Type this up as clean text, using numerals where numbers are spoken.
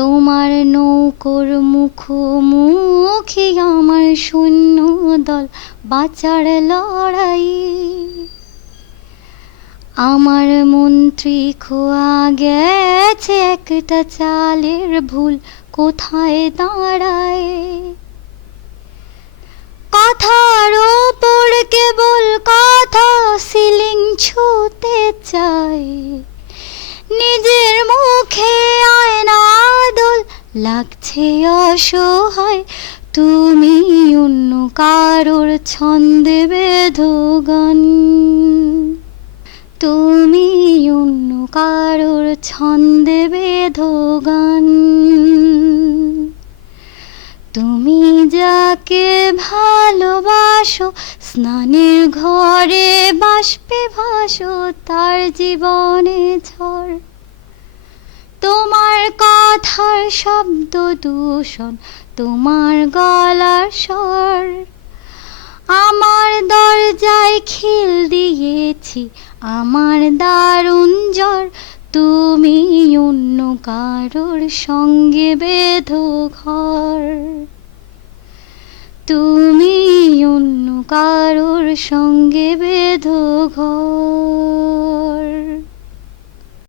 তোমার নৌকোর মুখোমুখি আমার সৈন্য দল, বাঁচার লড়াই। আমার মন্ত্রী খোয়া গেছে, একটা চালের ভুল কোথায় দাঁড়ায়। কথার ওপর কেবল কথা, সিলিং ছুঁতে চাই। নিজের মুখে আয়না দোল, লাগছে অসহায়। তুমি অন্য কারোর ছন্দে বেঁধো গান, তুমি অন্য কারোর ছন্দে বেঁধো গান। তুমি যাকে ভালোবাসো, স্নানের ঘরে বাষ্পে ভাসো, তার জীবনে ঝড়। তোমার কথার শব্দ দূষণ, তোমার গলার স্বর। আমার দরজায় খিল দিয়েছি, আমার দারুণ জ্বর। তুমি অন্য কারোর সঙ্গে বেঁধো ঘর, তুমি অন্য কারোর সঙ্গে বেঁধো ঘর।